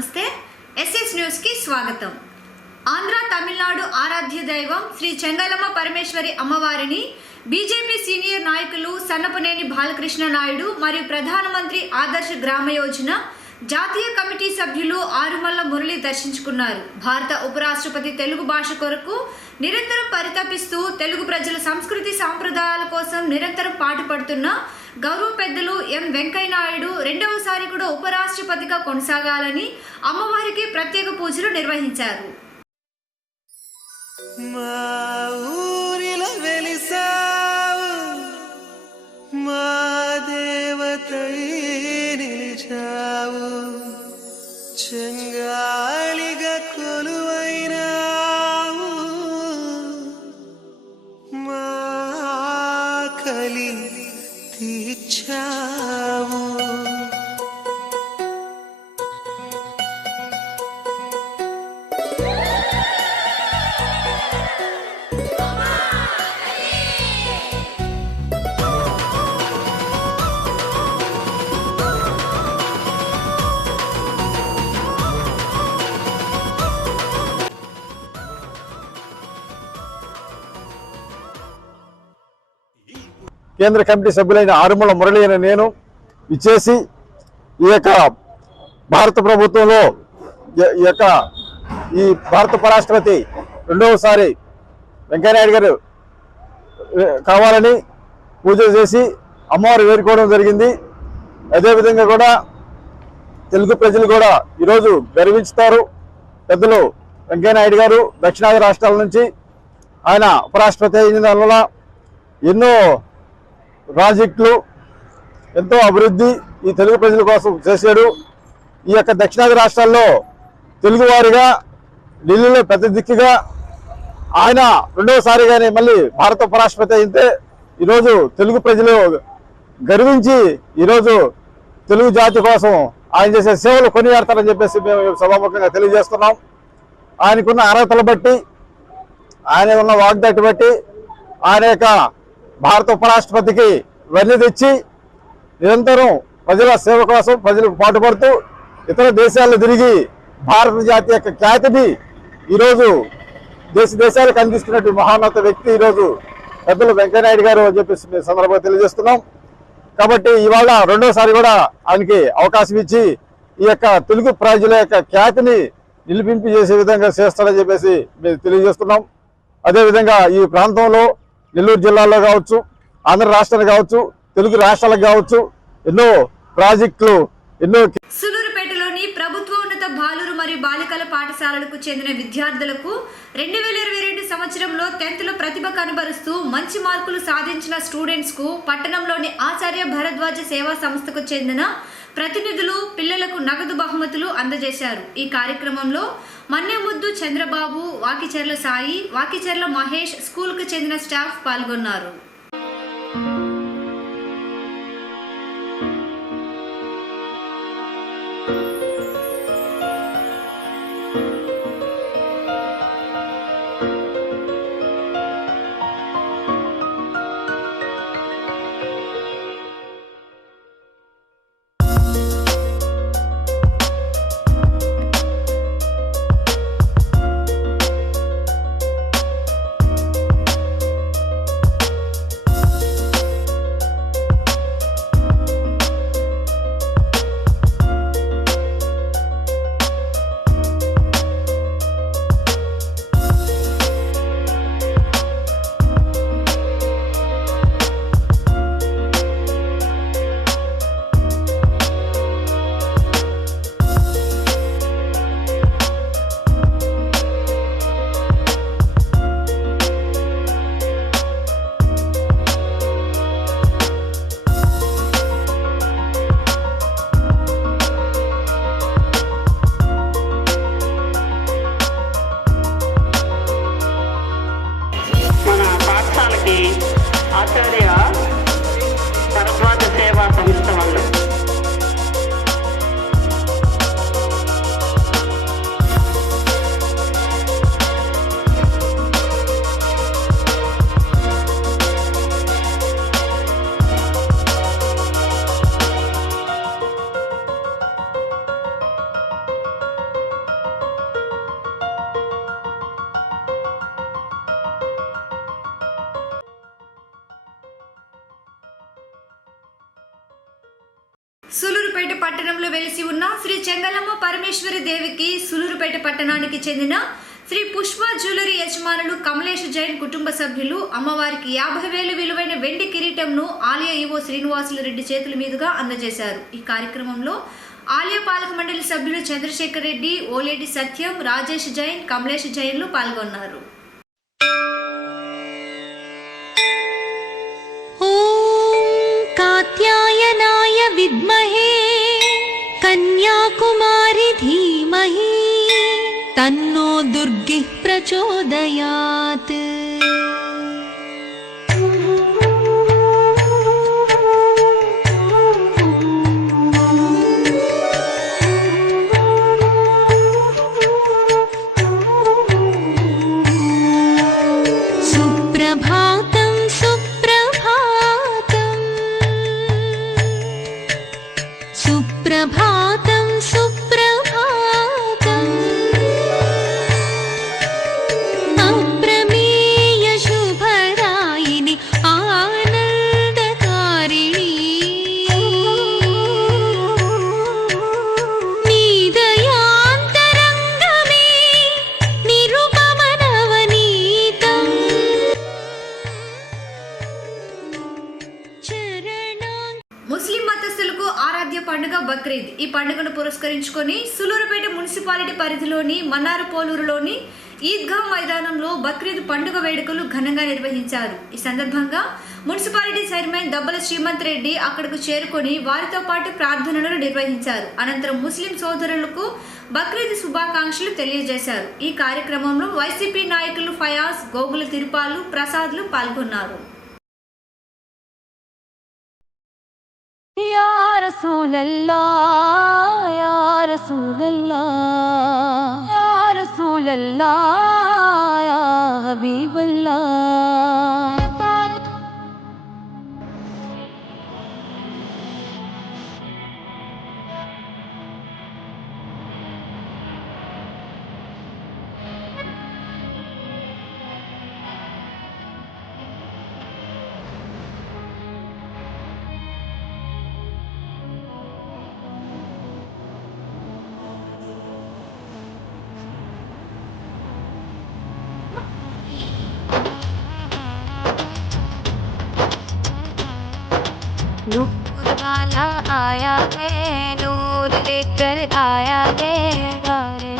నమస్తే SS news కి స్వాగతం. ఆంధ్ర తమిళనాడు ఆరాధ్య దైవం శ్రీ చెంగలమ్మ పరమేశ్వరి అమ్మవారిని బీజేపీ సీనియర్ నాయకులు సన్నపనేని బాలకృష్ణ నాయుడు మరియు ప్రధానమంత్రి ఆదర్శ గ్రామ యోజన జాతీయ కమిటీ సభ్యులు ఆరుమల్ల మురళి దర్శించుకున్నారు. భారత ఉపరాష్ట్రపతి తెలుగు భాష కొరకు నిరంతరం పరితపిస్తూ తెలుగు ప్రజల సంస్కృతి సాంప్రదాయాల కోసం నిరంతరం పాటుపడుతున్న గౌరవ పెద్దలు ఎం వెంకయ్య నాయుడు రెండవసారి కూడా ఉపరాష్ట్రపతిగా కొనసాగాలని అమ్మవారికి ప్రత్యేక పూజలు నిర్వహించారు. చెంగాళిగా కొలువైనావు మా కలి తీర్చావు. కేంద్ర కమిటీ సభ్యులైన ఆరుమల్ల మురళి అనే నేను ఇచ్చేసి ఈ యొక్క భారత ప్రభుత్వంలో ఈ భారత ఉపరాష్ట్రపతి రెండవసారి వెంకయ్యనాయుడు గారు కావాలని పూజలు చేసి అమ్మవారు వేడుకోవడం జరిగింది. అదేవిధంగా కూడా తెలుగు ప్రజలు కూడా ఈరోజు గర్వించుతారు. పెద్దలు వెంకయ్యనాయుడు గారు దక్షిణాది రాష్ట్రాల నుంచి ఆయన ఉపరాష్ట్రపతి అయిన వల్ల ఎన్నో ప్రాజెక్టులు ఎంతో అభివృద్ధి ఈ తెలుగు ప్రజల కోసం చేశాడు. ఈ యొక్క దక్షిణాది రాష్ట్రాల్లో తెలుగువారిగా ఢిల్లీలో పెద్ద దిక్కుగా ఆయన రెండవసారిగానే మళ్ళీ భారత ఉపరాష్ట్రపతి అయితే ఈరోజు తెలుగు ప్రజలు గర్వించి ఈరోజు తెలుగు జాతి కోసం ఆయన చేసే సేవలు కొనియాడతారని చెప్పేసి మేము సభాముఖంగా తెలియజేస్తున్నాం. ఆయనకున్న అర్హతలు బట్టి, ఆయన ఉన్న వాగ్దాటి బట్టి ఆయన యొక్క భారత ఉపరాష్ట్రపతికి వెన్ను తెచ్చి నిరంతరం ప్రజల సేవ కోసం ప్రజలకు పాటుపడుతూ ఇతర దేశాల్లో తిరిగి భారత జాతి యొక్క ఖ్యాతిని ఈరోజు దేశాలకు అందిస్తున్నట్టు మహాన్నత వ్యక్తి ఈరోజు పెద్దలు వెంకయ్యనాయుడు గారు అని చెప్పేసి మేము సందర్భంగా తెలియజేస్తున్నాం. కాబట్టి ఇవాళ రెండోసారి కూడా ఆయనకి అవకాశం ఇచ్చి ఈ యొక్క తెలుగు ప్రజల యొక్క ఖ్యాతిని నిలిపింపి చేసే విధంగా చేస్తారని చెప్పేసి మేము తెలియజేస్తున్నాం. అదేవిధంగా ఈ ప్రాంతంలో నెల్లూరు జిల్లాలో కావచ్చు, ఆంధ్ర రాష్ట్రాలు కావచ్చు, తెలుగు రాష్ట్రాలకు కావచ్చు ఎన్నో ప్రాజెక్టులు సూలూరుపేటలోని ప్రభుత్వ ఉన్నత బాలురు మరియు బాలికల పాఠశాలలకు చెందిన విద్యార్థులకు 2022 సంవత్సరంలో 10th లో ప్రతిభ కనబరుస్తూ మంచి మార్కులు సాధించిన స్టూడెంట్స్ కు పట్టణంలోని ఆచార్య భరద్వాజ సేవా సంస్థకు చెందిన ప్రతినిధులు పిల్లలకు నగదు బహుమతులు అందజేశారు. ఈ కార్యక్రమంలో మన్నెముద్దు చంద్రబాబు, వాకిచెర్ల సాయి, వాకిచెర్ల మహేష్, స్కూల్కు చెందిన స్టాఫ్ పాల్గొన్నారు. సూలూరుపేట పట్టణంలో వెలిసి ఉన్న శ్రీ చెంగలమ్మ పరమేశ్వరి దేవికి సూలూరుపేట పట్టణానికి చెందిన శ్రీ పుష్ప జ్యువెలరీ యజమానులు కమలేష్ జైన్ కుటుంబ సభ్యులు అమ్మవారికి 50,000 విలువైన వెండి కిరీటంను ఆలయ ఈవో శ్రీనివాసులు రెడ్డి చేతుల మీదుగా అందజేశారు. ఈ కార్యక్రమంలో ఆలయ పాలక మండలి సభ్యులు చంద్రశేఖర్ రెడ్డి, ఓలేటి సత్యం, రాజేష్ జైన్, కమలేష్ జైన్లు పాల్గొన్నారు. कात्यायनाय विद्महे कन्याकुमारी धीमहि तन्नो दुर्गिः प्रचोदयात्। सुप्रभातं सुप्रभातं सुप्रभातं सुप्रभातम् अप्रमेय शुभदायिनि आनन्दकारिणी नीदयान्तरङ्गमे निरुपमनवनीतम् ముస్లిం మతస్థులకు ఆరాధ్య పండుగ బక్రీద్. ఈ పండుగను పురస్కరించుకొని సూలూరుపేట మున్సిపాలిటీ పరిధిలోని మన్నారుపోలూరులోని ఈద్గా మైదానంలో బక్రీద్ పండుగ వేడుకలు ఘనంగా నిర్వహించారు. ఈ సందర్భంగా మున్సిపాలిటీ చైర్మన్ దబ్బల శ్రీమంత్ రెడ్డి అక్కడకు చేరుకొని వారితో పాటు ప్రార్థనలు నిర్వహించారు. అనంతరం ముస్లిం సోదరులకు బక్రీద్ శుభాకాంక్షలు తెలియజేశారు. ఈ కార్యక్రమంలో వైసీపీ నాయకులు ఫయాజ్, గోగుల తిరుపాలు, ప్రసాద్లు పాల్గొన్నారు. या रसूल अल्लाह या रसूल अल्लाह या रसूल अल्लाह या हबीब अल्लाह। नूर वाला आया है, नूर लेकर आया है गारे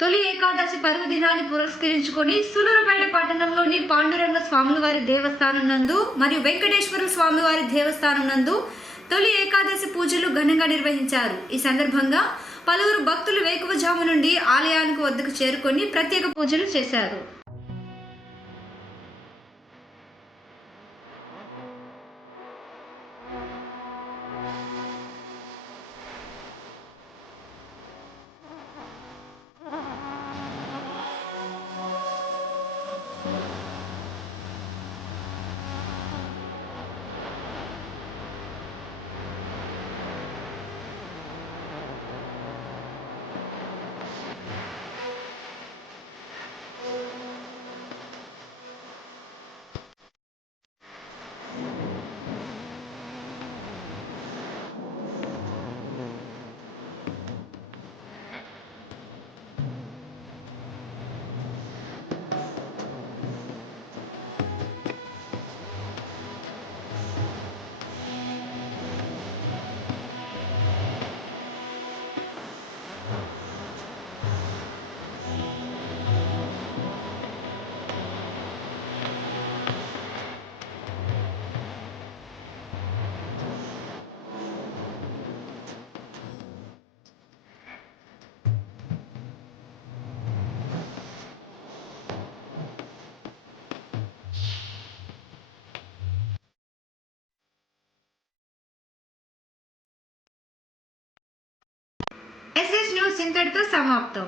తొలి ఏకాదశి పర్వదినాన్ని పురస్కరించుకొని సూలూరుపేట పట్టణంలోని పాండురంగ స్వామివారి దేవస్థానం నందు మరియు వెంకటేశ్వర స్వామివారి దేవస్థానం నందు తొలి ఏకాదశి పూజలు ఘనంగా నిర్వహించారు. ఈ సందర్భంగా పలువురు భక్తులు వేకువజాము నుండి ఆలయానికి వద్దకు చేరుకొని ప్రత్యేక పూజలు చేశారు. ఇంతటితో సమాప్తం.